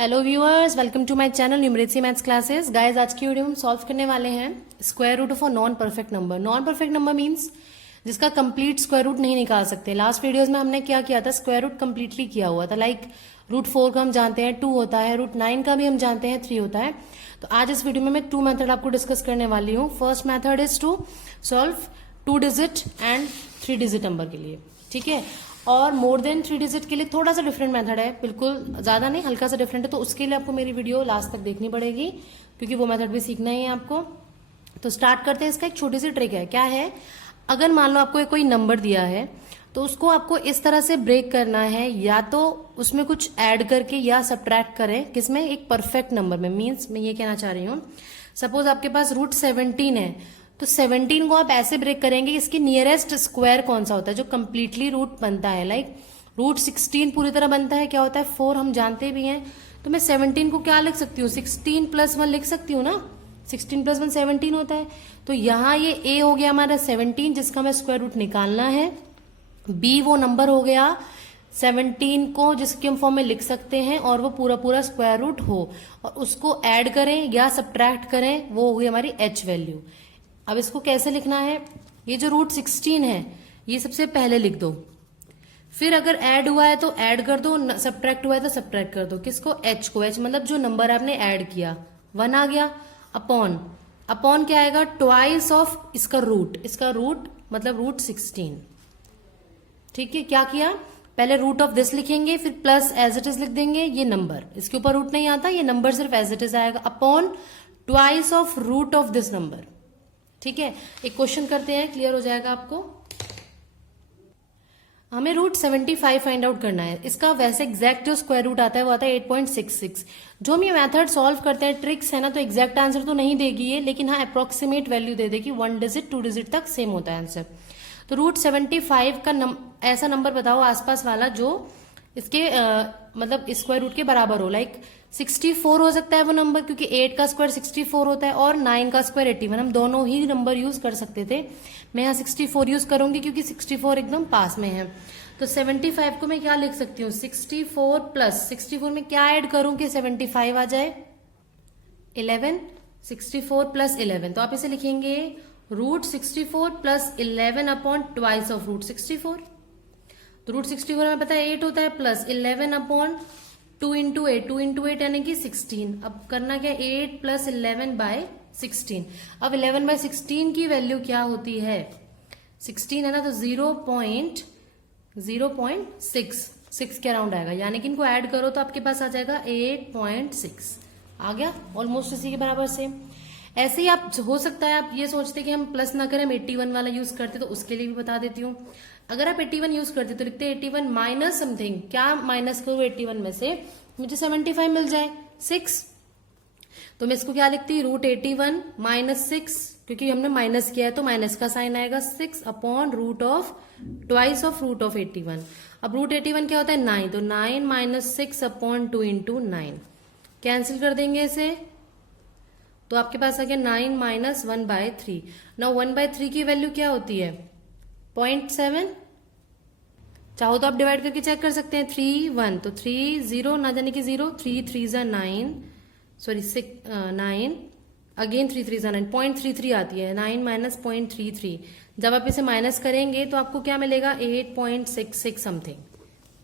Hello viewers, welcome to my channel numeracy maths classes. Guys, आज की video में solve करने वाले हैं square root of a non perfect number. Non perfect number means जिसका complete square root नहीं निकाल सकते। लास्ट वीडियोस में हमने क्या किया था, स्क्वायर रूट कंप्लीटली किया हुआ था। लाइक रूट 4 का हम जानते हैं 2 होता है, रूट 9 का भी हम जानते हैं 3 होता है। तो आज इस वीडियो में मैं 2 मेथड आपको डिस्कस करने वाली हूँ। First method is to solve 2 digit and 3 digit number के लिए, ठीक है। और मोर देन 3 डिजिट के लिए थोड़ा सा डिफरेंट मेथड है, बिल्कुल ज्यादा नहीं, हल्का सा डिफरेंट है। तो उसके लिए आपको मेरी वीडियो लास्ट तक देखनी पड़ेगी क्योंकि वो मेथड भी सीखना ही है आपको। तो स्टार्ट करते हैं। इसका एक छोटी सी ट्रिक है। क्या है, अगर मान लो आपको कोई नंबर दिया है तो उसको आपको इस तरह से ब्रेक करना है, या तो उसमें कुछ ऐड करके या सब्ट्रैक्ट करें। किसमें? एक परफेक्ट नंबर में। मीन्स मैं ये कहना चाह रही हूँ, सपोज आपके पास रूट 17 है तो 17 को आप ऐसे ब्रेक करेंगे, इसके नियरेस्ट स्क्वायर कौन सा होता है जो कंप्लीटली रूट बनता है। लाइक रूट 16 पूरी तरह बनता है, क्या होता है 4, हम जानते भी हैं। तो मैं 17 को क्या लिख सकती हूँ, 16 + 1 लिख सकती हूँ ना। 16 + 1 17 होता है। तो यहाँ ये a हो गया हमारा 17 जिसका हमें स्क्वायर रूट निकालना है। b वो नंबर हो गया 17 को जिसके हम फॉर्म में लिख सकते हैं और वो पूरा पूरा स्क्वायर रूट हो, और उसको ऐड करें या सब्ट्रैक्ट करें, वो होगी हमारी h वैल्यू। अब इसको कैसे लिखना है, ये जो रूट 16 है ये सबसे पहले लिख दो, फिर अगर ऐड हुआ है तो ऐड कर दो, सब्ट्रैक्ट हुआ है तो सब्ट्रैक्ट कर दो। किसको? h को। h मतलब जो नंबर आपने ऐड किया 1 आ गया। अपॉन अपॉन क्या आएगा, ट्वाइस ऑफ इसका रूट। इसका रूट मतलब रूट 16, ठीक है। क्या किया, पहले रूट ऑफ दिस लिखेंगे, फिर प्लस एज इट इज लिख देंगे। ये नंबर, इसके ऊपर रूट नहीं आता, ये नंबर सिर्फ एज इट इज आएगा। Upon twice of root of this number, ठीक है। एक क्वेश्चन करते हैं, क्लियर हो जाएगा आपको। हमें रूट 75 फाइंड आउट करना है। इसका वैसे एग्जैक्ट जो स्क्वायर रूट आता है वो आता है 8.66। जो हम ये मेथड सॉल्व करते हैं, ट्रिक्स है ना, तो एग्जैक्ट आंसर तो नहीं देगी ये, लेकिन हाँ अप्रोक्सीमेट वैल्यू दे देगी। 1 डिजिट 2 डिजिट तक सेम होता है आंसर। तो रूट 75 का ऐसा नंबर बताओ आसपास वाला जो इसके मतलब स्क्वायर रूट के बराबर हो। लाइक 64 हो सकता है वो नंबर, क्योंकि 8 का स्क्वायर 64 होता है और 9 का स्क्वायर 81। हम दोनों ही नंबर यूज कर सकते थे। मैं यहाँ 64 यूज करूंगी क्योंकि 64 एकदम पास में है। तो 75 को मैं क्या लिख सकती हूँ, 64 प्लस 64 में क्या ऐड करूं कि 75 आ जाए, 11। 64 प्लस 11, तो आप इसे लिखेंगे root 64 plus 11 upon twice of root 64। तो रूट 64 हमें पता है 8 होता है, प्लस 11 अपॉन 2 इंटू 8, 2 इंटू 8 यानी कि 16। अब करना क्या, 8 प्लस 11 बाय 16। अब 11 बाय 16 की वैल्यू क्या होती है, 16 है ना, तो 0.6 के अराउंड आएगा। यानी कि इनको ऐड करो तो आपके पास आ जाएगा 8.6 आ गया, ऑलमोस्ट इसी के बराबर से। ऐसे ही आप हो सकता है आप ये सोचते कि हम प्लस ना करें, हम 81 वाला यूज करते, तो उसके लिए भी बता देती हूँ। अगर आप 81 यूज करते तो लिखते 81 माइनस समथिंग। क्या माइनस करूँ 81 में से, मुझे 75 मिल जाए 6। तो मैं इसको क्या लिखती, रूट 81 माइनस 6, क्योंकि हमने माइनस किया है तो माइनस का साइन आएगा, 6 upon root of twice of root of 81। अब रूट 81 क्या होता है 9, तो 9 माइनस 6 अपॉन 2 इंटू 9। कैंसिल कर देंगे इसे, तो आपके पास आ गया 9 माइनस 1/3। नाउ 1/3 की वैल्यू क्या होती है, 0.7। चाहो तो आप डिवाइड करके चेक कर सकते हैं, 3 1, तो 3 0 ना जाने की 0, 3 3 जा 9, सॉरी 9, अगेन 3 3 जा 9, 0.33 आती है। 9 माइनस 0.33, जब आप इसे माइनस करेंगे तो आपको क्या मिलेगा, 8.66 समथिंग।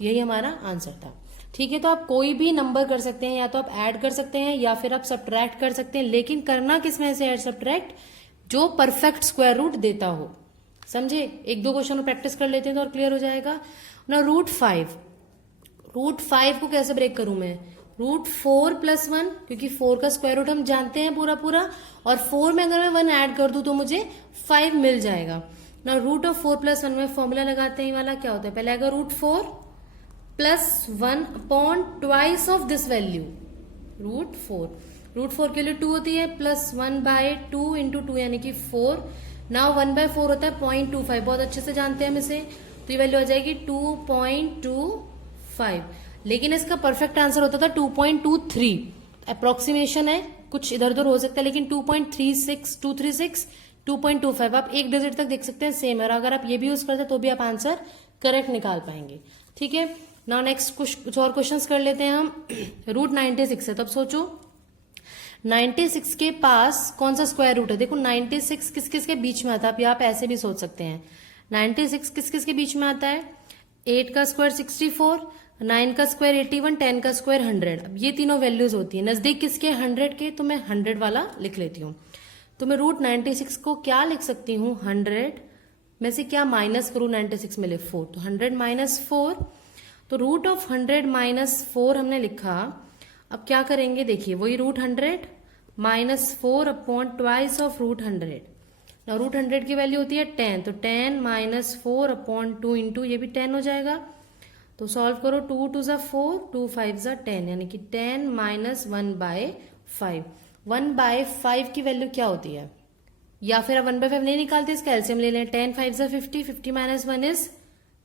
यही हमारा आंसर था, ठीक है। तो आप कोई भी नंबर कर सकते हैं, या तो आप ऐड कर सकते हैं या फिर आप सब्ट्रैक्ट कर सकते हैं, लेकिन करना किसमें से ऐड सब्ट्रैक्ट, जो परफेक्ट स्क्वायर रूट देता हो। समझे? एक दो क्वेश्चन प्रैक्टिस कर लेते हैं तो और क्लियर हो जाएगा ना। रूट 5 को कैसे ब्रेक करूं मैं, रूट 4 + 1, क्योंकि 4 का स्क्वायर रूट हम जानते हैं पूरा पूरा, और 4 में अगर मैं 1 ऐड कर दूं तो मुझे 5 मिल जाएगा ना। रूट ऑफ 4 + 1 में फॉर्मूला लगाते हैं, वाला क्या होता है, पहले आएगा root 4 plus 1 upon twice of this value root 4। Root 4 के लिए 2 होती है, प्लस 1/2 इंटू 2 यानी कि 4। नाउ 1/4 होता है 0.25, बहुत अच्छे से जानते हैं हम इसे, तो ये वैल्यू आ जाएगी 2.25। लेकिन इसका परफेक्ट आंसर होता था 2.23। अप्रोक्सीमेशन है, कुछ इधर उधर हो सकता है, लेकिन 2.36 236 2.25 आप एक डिजिट तक देख सकते हैं सेम है। और अगर आप ये भी यूज करते तो भी आप आंसर करेक्ट निकाल पाएंगे, ठीक है। ना नेक्स्ट कुछ और क्वेश्चंस कर लेते हैं हम। रूट 96 है, तब सोचो 96 के पास कौन सा स्क्वायर रूट है। देखो 96 किस किस के बीच में आता है, आप यहाँ पे ऐसे भी सोच सकते हैं। 96 किस किस के बीच में आता है, 8 का स्क्वायर 64, 9 का स्क्वायर 81, 10 का स्क्वायर 100। अब ये तीनों वैल्यूज होती है नजदीक किसके, 100 के, तो मैं 100 वाला लिख लेती हूँ। तो मैं रूट 96 को क्या लिख सकती हूँ, 100 में से क्या माइनस करूँ 96 में ले 4, तो 100 माइनस 4, तो रूट ऑफ 100 माइनस 4 हमने लिखा। अब क्या करेंगे, देखिए वही root 100 minus 4 upon twice of root 100। ना रूट 100 की वैल्यू होती है 10, तो 10 माइनस 4 अपॉन 2 इंटू ये भी 10 हो जाएगा। तो सॉल्व करो, 2 2 ज़ा 4, 2 5 ज़ा 10, यानी कि 10 माइनस 1/5। 1/5 की वैल्यू क्या होती है, या फिर आप 1/5 नहीं निकालते, इसका एलसीएम ले लें। 10 5 ज़ा 50, 50 माइनस 1 इज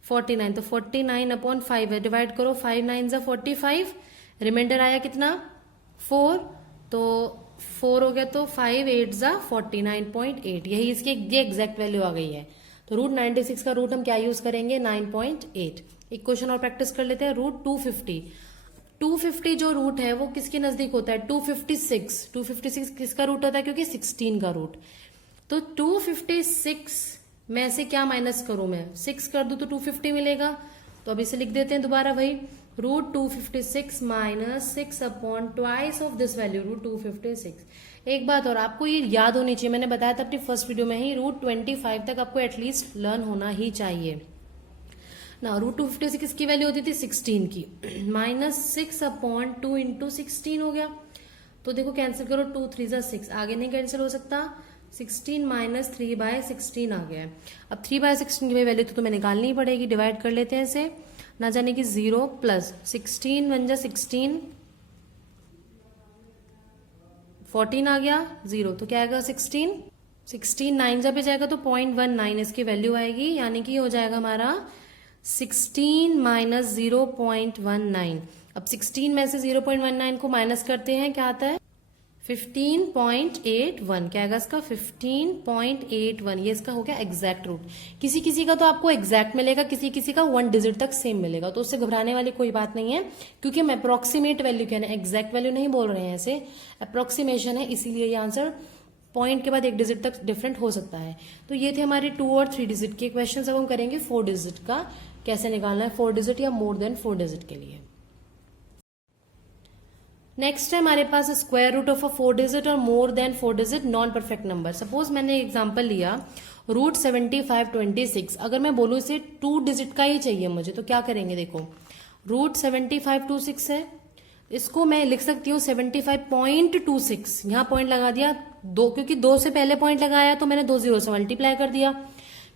49, तो 49 अपॉन 5 है। डिवाइड करो, 5 9 ज़ा 45, रिमाइंडर आया कितना 4, तो 4 हो गया, तो 5 8 ज़ा 49.8, यही इसकी ये एग्जैक्ट वैल्यू आ गई है। तो रूट 96 का रूट हम क्या यूज करेंगे, 9.8। एक क्वेश्चन और प्रैक्टिस कर लेते हैं, रूट 250। 250 जो रूट है वो किसके नजदीक होता है, 256 किसका रूट होता है, क्योंकि 16 का रूट। तो 256 में से क्या माइनस करूं मैं, 6 कर दूं तो 250 मिलेगा। तो अब इसे लिख देते हैं दोबारा भाई, root 256 minus 6 upon twice of this value root 256। एक बात और आपको ये याद होनी चाहिए, मैंने बताया था अपनी फर्स्ट वीडियो में ही, रूट 25 तक आपको एटलीस्ट लर्न होना ही चाहिए ना। रूट 256 की वैल्यू होती थी 16 की, माइनस 6 अपॉन 2 इंटू 16 हो गया। तो देखो कैंसिल करो, 2 3 ज़ा 6, आगे नहीं कैंसिल हो सकता, 16 माइनस 3/16 आ गया है। अब 3/16 की वैल्यू तो तुम्हें निकालनी ही पड़ेगी, डिवाइड कर लेते हैं इसे, ना जाने की 0 प्लस 16 1 जा 16, 14 आ गया 0, तो क्या आएगा 16 9 जा पे जाएगा तो 0.19 इसकी वैल्यू आएगी, यानी कि हो जाएगा हमारा 16 माइनस 0.19। अब 16 में से 0.19 को माइनस करते हैं, क्या आता है 15.81, क्या आएगा इसका 15.81, ये इसका हो गया एग्जैक्ट रूट। किसी किसी का तो आपको एग्जैक्ट मिलेगा, किसी किसी का 1 डिजिट तक सेम मिलेगा, तो उससे घबराने वाली कोई बात नहीं है, क्योंकि हम अप्रोक्सीमेट वैल्यू कहने, एग्जैक्ट वैल्यू नहीं बोल रहे हैं, ऐसे अप्रोक्सीमेशन है, इसीलिए ये आंसर पॉइंट के बाद 1 डिजिट तक डिफरेंट हो सकता है। तो ये थे हमारे 2 और 3 डिजिट के क्वेश्चन। अब हम करेंगे 4 डिजिट का, कैसे निकालना है 4 डिजिट या मोर देन 4 डिजिट के लिए। नेक्स्ट है हमारे पास square root of a 4 digit और more than 4 digit non perfect number. Suppose मैंने एग्जांपल लिया रूट 7526, अगर मैं बोलूं इसे 2 डिजिट का ही चाहिए मुझे, तो क्या करेंगे, देखो रूट 7526 है, इसको मैं लिख सकती हूँ 75.26, यहाँ पॉइंट लगा दिया 2, क्योंकि 2 से पहले पॉइंट लगाया तो मैंने 2 0 से मल्टीप्लाई कर दिया,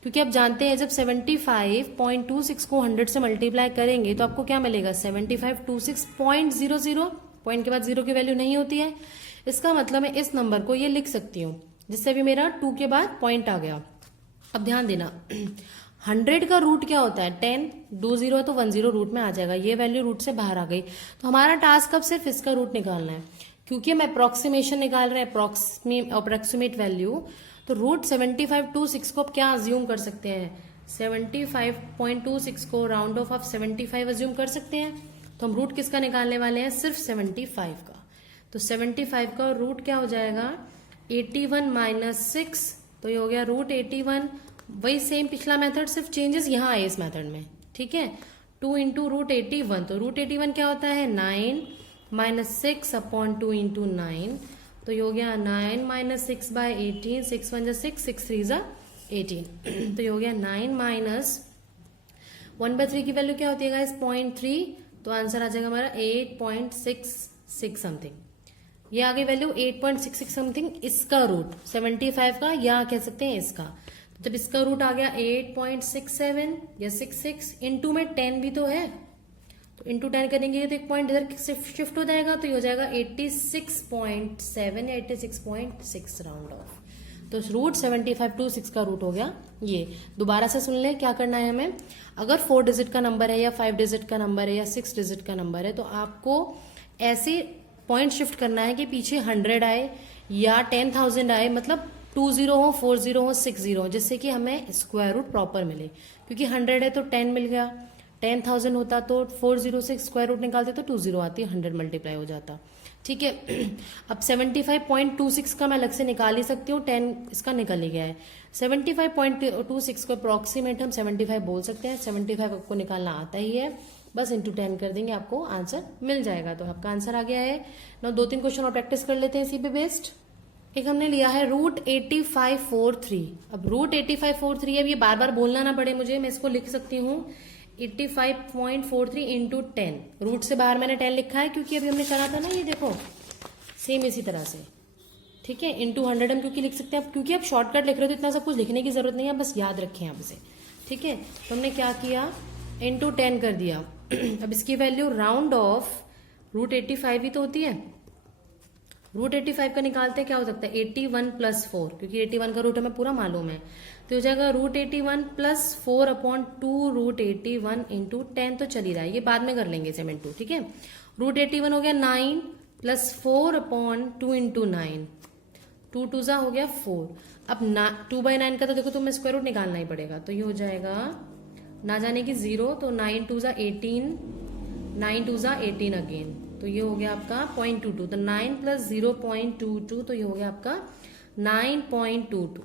क्योंकि आप जानते हैं जब 75.26 को 100 से मल्टीप्लाई करेंगे तो आपको क्या मिलेगा 7526.00, पॉइंट के बाद 0 की वैल्यू नहीं होती है। इसका मतलब मैं इस नंबर को ये लिख सकती हूँ, जिससे भी मेरा 2 के बाद पॉइंट आ गया। अब ध्यान देना 100 का रूट क्या होता है 10, 2 0 है तो 1 0 रूट में आ जाएगा, ये वैल्यू रूट से बाहर आ गई। तो हमारा टास्क अब सिर्फ इसका रूट निकालना है, क्योंकि हम अप्रोक्सीमेशन निकाल रहे हैं, अप्रोक्सीमेट वैल्यू। तो रूट 7526 को आप क्या अज्यूम कर सकते हैं, 75.26 को राउंड ऑफ आप 75 अज्यूम कर सकते हैं। तो हम रूट किसका निकालने वाले हैं, सिर्फ 75 का। तो 75 का रूट क्या हो जाएगा 81 माइनस 6, तो ये हो गया रूट 81। वही सेम पिछला मेथड, सिर्फ चेंजेस यहाँ आए इस मेथड में, ठीक है। 2 इंटू रूट 81, तो रूट 81 क्या होता है 9 माइनस 6 अपॉन 2 इंटू 9, तो ये हो गया 9 माइनस 6/18, 6 1 जा 6, 6 3 जा 18, तो ये हो गया 9 माइनस 1/3 की वैल्यू क्या होती है गाइस 0.3, तो आंसर आ जाएगा हमारा 8.66 समथिंग। ये आ गई वैल्यू 8.66 समथिंग, इसका रूट 75 का, या कह सकते हैं इसका। तो जब इसका रूट आ गया 8.67 या 66, इंटू में 10 भी तो है, तो इंटू 10 करेंगे तो एक पॉइंट इधर शिफ्ट हो जाएगा, तो ये हो जाएगा 86.7 या 86.6 राउंड ऑफ। तो रूट 7526 का रूट हो गया ये। दोबारा से सुन ले क्या करना है हमें, अगर 4 डिजिट का नंबर है या 5 डिजिट का नंबर है या 6 डिजिट का नंबर है, तो आपको ऐसे पॉइंट शिफ्ट करना है कि पीछे 100 आए या 10,000 आए, मतलब 2 0 हो, 4 0 हो, 6 0 हो, जिससे कि हमें स्क्वायर रूट प्रॉपर मिले। क्योंकि 100 है तो 10 मिल गया, 10,000 होता तो 40 से स्क्वायर रूट निकालते तो 20 आती, 100 मल्टीप्लाई हो जाता। ठीक है। अब 75.26 का मैं अलग से निकाल ही सकती हूँ, 10 इसका निकल ही गया है। 75.26 को अप्रोक्सीमेट हम 75 बोल सकते हैं। 75 आपको निकालना आता ही है, बस इंटू 10 कर देंगे, आपको आंसर मिल जाएगा। तो आपका आंसर आ गया है। ना 2-3 क्वेश्चन और प्रैक्टिस कर लेते हैं इसी पे बेस्ड। एक हमने लिया है रूट 8543। अब रूट 8543, अब ये बार बार बोलना ना पड़े मुझे, मैं इसको लिख सकती हूँ 85.43 इंटू 10। रूट से बाहर मैंने 10 लिखा है क्योंकि अभी हमने करा था ना, ये देखो सेम इसी तरह से। ठीक है, इंटू 100 हम क्योंकि लिख सकते हैं, क्योंकि आप शॉर्टकट लिख रहे हो तो इतना सब कुछ लिखने की जरूरत नहीं है, बस याद रखें आप इसे। ठीक है, तो हमने क्या किया, इंटू 10 कर दिया। अब इसकी वैल्यू राउंड ऑफ रूट 85 ही तो होती है। रूट 85 का निकालते हैं, क्या हो सकता है 81 प्लस 4, क्योंकि 81 का रूट हमें पूरा मालूम है, तो हो जाएगा root 81 plus 4 upon 2 root 81 into 10। तो चल ही रहा है, ये बाद में कर लेंगे इसे मिनटू। ठीक है, रूट 81 हो गया 9 प्लस 4 अपॉन 2 इंटू 9, 2 2 जा हो गया 4। अब 2/9 का तो देखो तुम्हें स्क्वायर रूट निकालना ही पड़ेगा, तो ये हो जाएगा ना जाने की 0, तो 9 2 जा 18, 9 2 जा 18 अगेन, तो ये हो गया आपका 0.22। तो 9 प्लस 0.22, तो ये हो गया आपका 9.22।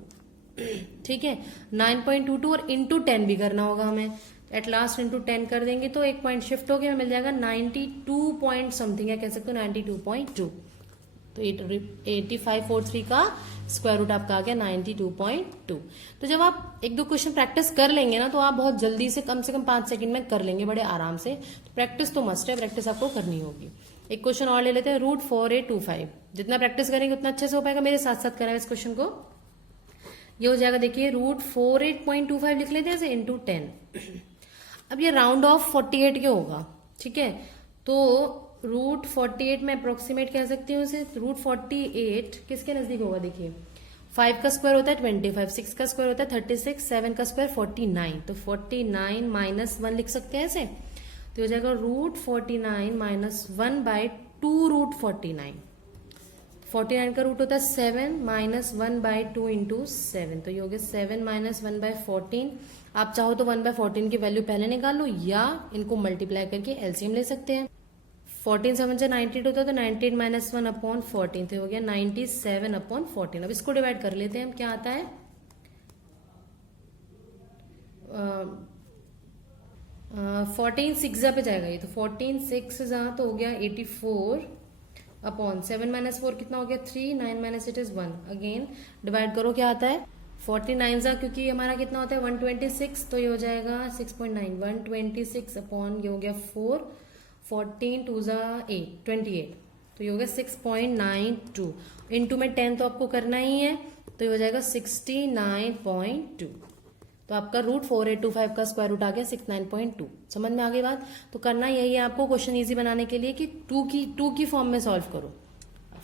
ठीक है, 9.22 और इंटू 10 भी करना होगा हमें। एट लास्ट इंटू 10 कर देंगे तो एक पॉइंट शिफ्ट हो गया, मिल जाएगा 92 पॉइंट समथिंग, या कह सकते हो 92.2। तो 8543 का स्क्वायर रूट आपका आ गया 92.2। तो जब आप 1-2 क्वेश्चन प्रैक्टिस कर लेंगे ना, तो आप बहुत जल्दी से कम 5 सेकंड में कर लेंगे बड़े आराम से। तो प्रैक्टिस तो मस्ट है, प्रैक्टिस आपको करनी होगी। एक क्वेश्चन और ले लेते हैं, रूट 4825। जितना प्रैक्टिस करेंगे उतना अच्छे से हो पाएगा। मेरे साथ साथ कराए इस क्वेश्चन को। ये हो जाएगा, देखिए रूट 48.25 लिख लेते हैं ऐसे इंटू 10। अब ये राउंड ऑफ 48 के होगा। ठीक है, तो रूट 48 में अप्रोक्सीमेट कह सकती हूँ इसे। रूट 48 किसके नजदीक होगा, देखिए 5 का स्क्वायर होता है 25, 6 का स्क्वायर होता है 36, 7 का स्क्वायर 49, तो 49 माइनस 1 लिख सकते हैं ऐसे। तो हो जाएगा रूट 49 माइनस 1 बाई 2 रूट 49। 49 का रूट होता है 7 माइनस 1 बाई 2 इंटू 7, तो ये हो गया 7 माइनस 1 बाई 14। आप चाहो तो 1 बाई 14 की वैल्यू पहले निकाल लो, या इनको मल्टीप्लाई करके एलसीएम ले सकते हैं। 14 7 से 98 होता है, तो 98 माइनस 1 अपॉन 14, तो हो गया 97 अपॉन 14। अब इसको डिवाइड कर लेते हैं, क्या आता है 14 6 पे जाएगा ये, तो 14 6 तो हो गया 84 अपॉन 7 माइनस 4 कितना हो गया 3, 9 minus it is 1। Again divide करो, क्या आता है 49 जा, क्योंकि हमारा कितना होता है 126, तो ये हो जाएगा 6.9, 126 अपॉन ये हो गया 4, 14 2 जा 8, 28, तो ये हो गया 6.92 इंटू में 10 तो आपको करना ही है, तो ये हो जाएगा 69.2। तो आपका रूट 4825 का स्क्वायर रूट आ गया 69.2। समझ में आ गई बात। तो करना यही है आपको क्वेश्चन इजी बनाने के लिए कि 2 की फॉर्म में सॉल्व करो।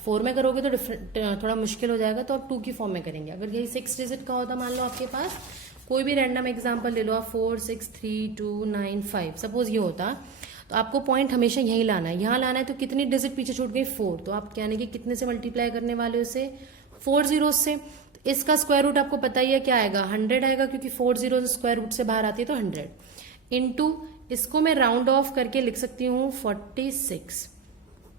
4 में करोगे तो डिफरेंट थोड़ा मुश्किल हो जाएगा, तो आप 2 की फॉर्म में करेंगे। अगर यही 6 डिजिट का होता, मान लो आपके पास कोई भी रैंडम एग्जाम्पल ले लो आप, 4 6 3 2 9 5, सपोज ये होता, तो आपको पॉइंट हमेशा यही लाना है। यहाँ लाना है, तो कितनी डिजिट पीछे छूट गई 4, तो आप यानी कि कितने से मल्टीप्लाई करने वाले हो उसे 4 जीरो से। तो इसका स्क्वायर रूट आपको पता ही है क्या आएगा, 100 आएगा, क्योंकि 4 जीरो स्क्वायर रूट से बाहर आती है तो 100 इंटू, इसको मैं राउंड ऑफ करके लिख सकती हूँ 46।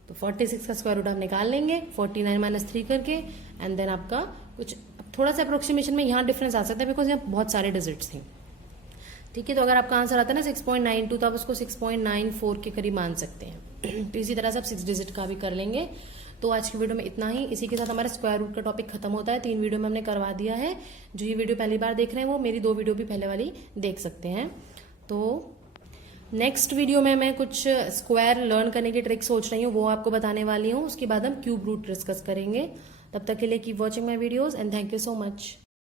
तो 46 का स्क्वायर रूट आप निकाल लेंगे 49 माइनस 3 करके, एंड देन आपका कुछ थोड़ा सा अप्रोक्सीमेशन में यहाँ डिफरेंस आ सकता है, बिकॉज यहाँ बहुत सारे डिजिट्स थे। ठीक है, तो अगर आपका आंसर आता है ना 6.92, तो आप उसको 6.94 के करीब मान सकते हैं। तो इसी तरह से आप 6 डिजिट का भी कर लेंगे। तो आज की वीडियो में इतना ही। इसी के साथ हमारा स्क्वायर रूट का टॉपिक खत्म होता है। 3 वीडियो में हमने करवा दिया है। जो ये वीडियो पहली बार देख रहे हैं वो मेरी 2 वीडियो भी पहले वाली देख सकते हैं। तो नेक्स्ट वीडियो में मैं कुछ स्क्वायर लर्न करने की ट्रिक सोच रही हूँ, वो आपको बताने वाली हूँ। उसके बाद हम क्यूब रूट डिस्कस करेंगे। तब तक के लिए keep watching my videos and thank you so much.